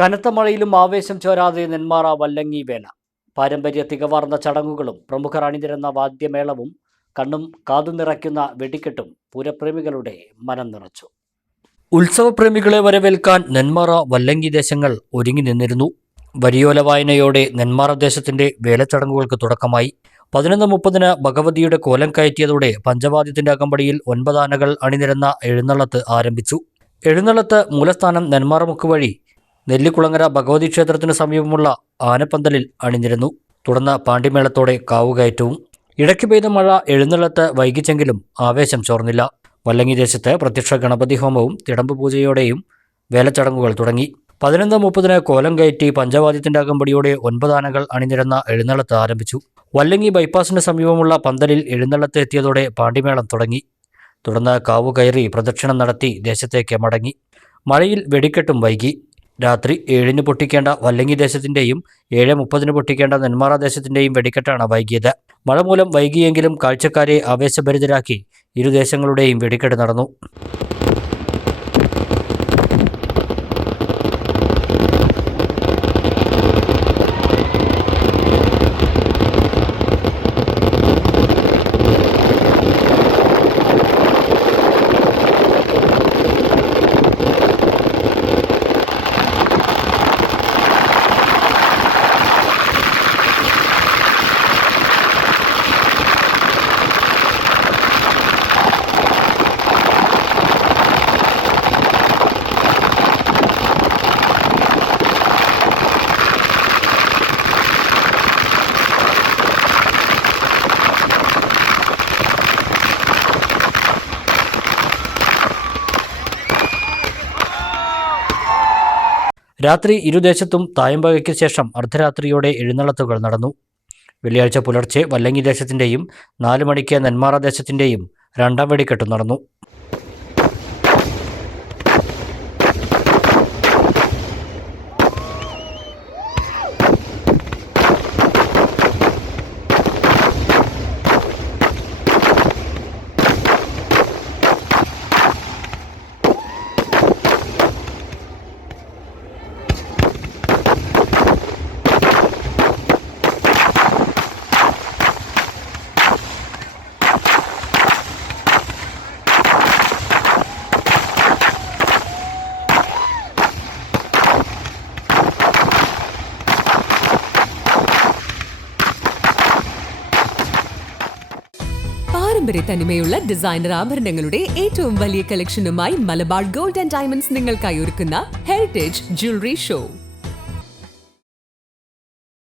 കനത്ത മഴയിലും ആവേശം ചോരാതെ നെന്മാറ വല്ലങ്ങി വേല. പാരമ്പര്യ തികവാർന്ന ചടങ്ങുകളും പ്രമുഖർ അണിനിരന്ന വാദ്യമേളവും കണ്ണും കാതും നിറയ്ക്കുന്ന വെടിക്കെട്ടും പൂരപ്രേമികളുടെ മനം നിറച്ചു. ഉത്സവപ്രേമികളെ വരവേൽക്കാൻ നെന്മാറ വല്ലങ്ങി ദേശങ്ങൾ ഒരുങ്ങി നിന്നിരുന്നു. വരിയോല വായനയോടെ നെന്മാറ ദേശത്തിന്റെ വേലച്ചടങ്ങുകൾക്ക് തുടക്കമായി. 11:30 ഭഗവതിയുടെ കോലം കയറ്റിയതോടെ പഞ്ചവാദ്യത്തിന്റെ അകമ്പടിയിൽ 9 ആനകൾ അണിനിരന്ന എഴുന്നള്ളത്ത് ആരംഭിച്ചു. എഴുന്നള്ളത്ത് മൂലസ്ഥാനം നെന്മാറമുക്ക് വഴി നെല്ലിക്കുളങ്ങര ഭഗവതി ക്ഷേത്രത്തിന് സമീപമുള്ള ആനപ്പന്തലിൽ അണിനിരന്നു. തുടർന്ന് പാണ്ടിമേളത്തോടെ കാവുകയറ്റവും. ഇടയ്ക്ക് പെയ്ത മഴ എഴുന്നള്ളത്ത് വൈകിച്ചെങ്കിലും ആവേശം ചോർന്നില്ല. വല്ലങ്ങി ദേശത്ത് പ്രത്യക്ഷ ഗണപതി ഹോമവും തിടമ്പ് പൂജയോടെയും വേലച്ചടങ്ങുകൾ തുടങ്ങി. 11:30 കോലം കയറ്റി പഞ്ചവാദ്യത്തിന്റെ അകമ്പടിയോടെ 9 ആനകൾ അണിനിരന്ന എഴുന്നള്ളത്ത് ആരംഭിച്ചു. വല്ലങ്ങി ബൈപ്പാസിന് സമീപമുള്ള പന്തലിൽ എഴുന്നള്ളത്ത് എത്തിയതോടെ പാണ്ടിമേളം തുടങ്ങി. തുടർന്ന് കാവു കയറി പ്രദക്ഷിണം നടത്തി ദേശത്തേക്ക് മടങ്ങി. മഴയിൽ വെടിക്കെട്ടും വൈകി. രാത്രി 7-ന് പൊട്ടിക്കേണ്ട വല്ലങ്ങി ദേശത്തിന്റെയും 7:30-ന് പൊട്ടിക്കേണ്ട നെന്മാറ ദേശത്തിന്റെയും വെടിക്കെട്ടാണ് വൈകിയത്. മഴ മൂലം വൈകിയെങ്കിലും കാഴ്ചക്കാരെ ആവേശഭരിതരാക്കി ഇരു ദേശങ്ങളുടെയും വെടിക്കെട്ട് നടന്നു. രാത്രി ഇരുദേശത്തും തായമ്പകയ്ക്ക് ശേഷം അർദ്ധരാത്രിയോടെ എഴുന്നള്ളത്തുകൾ നടന്നു. വെള്ളിയാഴ്ച പുലർച്ചെ വല്ലങ്ങി ദേശത്തിന്റെയും 4 മണിക്ക് നെന്മാറ ദേശത്തിന്റെയും 2ാം വെടിക്കെട്ട് നടന്നു. പാരമ്പര്യ തനിമയുള്ള ഡിസൈനർ ആഭരണങ്ങളുടെ ഏറ്റവും വലിയ കളക്ഷനുമായി മലബാർ ഗോൾഡ് ആൻഡ് ഡയമണ്ട്സ് നിങ്ങൾക്കായി ഒരുക്കുന്ന ഹെറിറ്റേജ് ജ്വല്ലറി ഷോ.